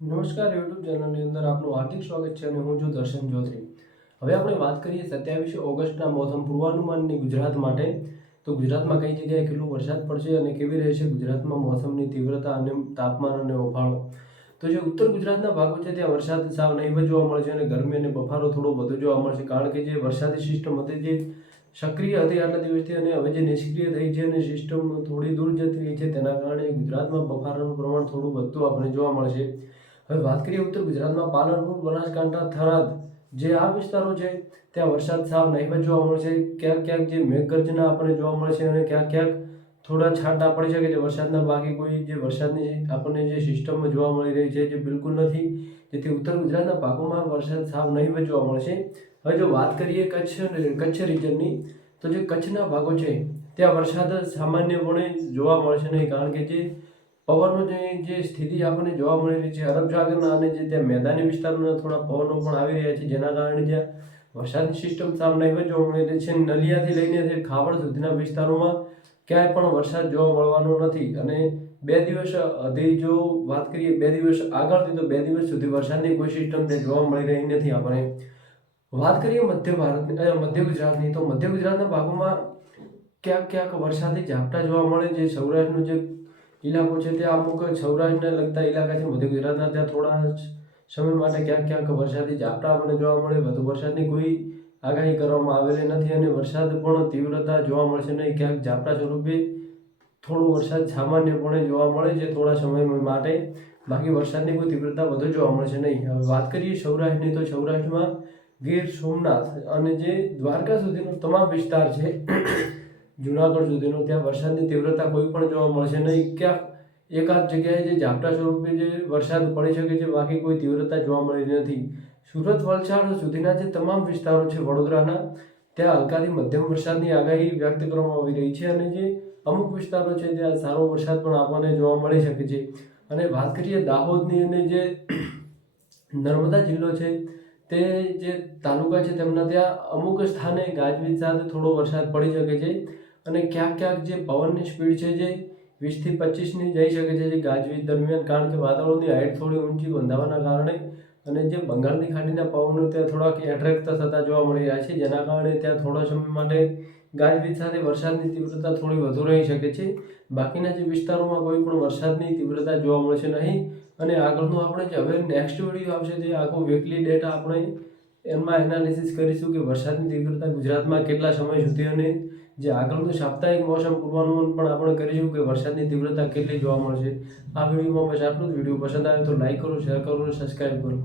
નમસ્કાર યુટ્યુબ ચેનલની અંદર આપનું હાર્દિક સ્વાગત છે અને હું છું દર્શન જોત્રી હવે આપણે વાત કરીએ સત્યાવીસ ઓગસ્ટના મોસમ પૂર્વાનુમાનની ગુજરાત માટે. તો ગુજરાતમાં કઈ જગ્યાએ કેટલો વરસાદ પડશે અને કેવી રહેશે ગુજરાતમાં મોસમની તીવ્રતા અને તાપમાન અને ઓફાળો તો જે ઉત્તર ગુજરાતના ભાગો છે, ત્યાં વરસાદ સાવ નહીં જોવા મળશે અને ગરમી અને બફારો થોડો વધુ જોવા મળશે. કારણ કે જે વરસાદી સિસ્ટમ હતી, જે સક્રિય હતી આટલા દિવસથી અને હવે જે નિષ્ક્રિય થઈ છે અને સિસ્ટમ થોડી દૂર જતી રહી છે, તેના કારણે ગુજરાતમાં બફારાનું પ્રમાણ થોડું વધતું આપણને જોવા મળશે. હવે વાત કરીએ ઉત્તર ગુજરાતમાં પાલનપુર, બનાસકાંઠા, થરાદ જે આ વિસ્તારો છે, ત્યાં વરસાદ સાવ નહીવત જોવા મળશે ક્યાંક ક્યાંક જે મેઘગર્જના આપણને જોવા મળશે અને ક્યાંક ક્યાંક થોડા છાંટા પડી શકે છે વરસાદના. બાકી કોઈ જે વરસાદની આપણને જે સિસ્ટમમાં જોવા મળી રહી છે જે બિલકુલ નથી. જેથી ઉત્તર ગુજરાતના ભાગોમાં વરસાદ સાવ નહીવત જોવા મળશે હવે જો વાત કરીએ કચ્છ કચ્છ રિજનની, તો જે કચ્છના ભાગો છે, ત્યાં વરસાદ સામાન્યપણે જોવા મળશે નહીં. કારણ કે જે પવનનો જે સ્થિતિ આપણને જોવા મળી રહી છે, અરબ સાગરના અને જે ત્યાં મેદાની વિસ્તારોના થોડા પવનો પણ આવી રહ્યા છે, જેના કારણે જ્યાં વરસાદની સિસ્ટમ સામે જોવા મળી રહી છે. નલિયાથી લઈને ખાવડ સુધીના વિસ્તારોમાં ક્યાંય પણ વરસાદ જોવા મળવાનો નથી. અને બે દિવસ હજી જો વાત કરીએ, બે દિવસ આગળથી તો બે દિવસ સુધી વરસાદની કોઈ સિસ્ટમ ત્યાં જોવા મળી રહી નથી આપણે વાત કરીએ મધ્ય ભારતની મધ્ય ગુજરાતની, તો મધ્ય ગુજરાતના ભાગોમાં ક્યાંક ક્યાંક વરસાદી ઝાપટા જોવા મળે છે. સૌરાષ્ટ્રનું જે ઇલાકો છે ત્યાં અમુક સૌરાષ્ટ્રને લગતા ઇલાકા છે મધ્ય ગુજરાતના ત્યાં થોડા સમય માટે ક્યાંક ક્યાંક વરસાદી ઝાપટા આપણને જોવા મળે, વધુ વરસાદની કોઈ આગાહી કરવામાં આવેલી નથી અને વરસાદ પણ તીવ્રતા જોવા મળશે નહીં. ક્યાંક ઝાપટા સ્વરૂપે થોડો વરસાદ સામાન્યપણે જોવા મળે છે થોડા સમય માટે. બાકી વરસાદની કોઈ તીવ્રતા વધુ જોવા મળશે નહીં. હવે વાત કરીએ સૌરાષ્ટ્રની, તો સૌરાષ્ટ્રમાં ગીર સોમનાથ અને જે દ્વારકા સુધીનો તમામ વિસ્તાર છે જુનાગઢ સુધીનો ત્યાં વરસાદની તીવ્રતા કોઈ પણ જોવા મળશે નહીં. ક્યાંક એકાદ જગ્યાએ જે ઝાપટા સ્વરૂપે જે વરસાદ પડી શકે છે, બાકી કોઈ તીવ્રતા જોવા મળી નથી. સુરત, વલસાડ સુધીના જે તમામ વિસ્તારો છે, વડોદરાના, ત્યાં હલકાથી મધ્યમ વરસાદની આગાહી વ્યક્ત કરવામાં આવી રહી છે અને જે અમુક વિસ્તારો છે, ત્યાં સારો વરસાદ પણ આપણને જોવા મળી શકે છે. અને વાત કરીએ દાહોદની અને જે નર્મદા જિલ્લો છે, તે જે તાલુકા છે, તેમના ત્યાં અમુક સ્થાને ગાજવીજ સાથે થોડો વરસાદ પડી શકે છે. અને ક્યાંક ક્યાંક જે પવનની સ્પીડ છે જે વીસથી પચીસની જઈ શકે છે જે ગાજવીજ દરમિયાન, કારણ કે વાદળોની હાઇટ થોડી ઊંચી બંધાવાના કારણે અને જે બંગાળની ખાડીના પવનો ત્યાં થોડાક એટ્રેક્ટ થતા જોવા મળી રહ્યા છે. જેના કારણે ત્યાં થોડા સમય માટે ગાજવીજ સાથે વરસાદની તીવ્રતા થોડી વધુ રહી શકે છે. બાકીના જે વિસ્તારોમાં કોઈ પણ વરસાદની તીવ્રતા જોવા મળશે નહીં. અને આગળનું આપણે જે હવે નેક્સ્ટ વીડિયો આવશે જે આખો વીકલી ડેટા આપણે એમાં એનાલિસિસ કરીશું કે વરસાદની તીવ્રતા ગુજરાતમાં કેટલા સમય સુધી અને જે આગળનું સાપ્તાહિક મોસમ પૂર્વાનુમાન પણ આપણે કરીશું કે વરસાદની તીવ્રતા કેટલી જોવા મળશે. આ વિડીયોમાં બસ આટલું જ. વીડિયો પસંદ આવે તો લાઈક કરો શેર કરો અને સબસ્ક્રાઈબ કરો.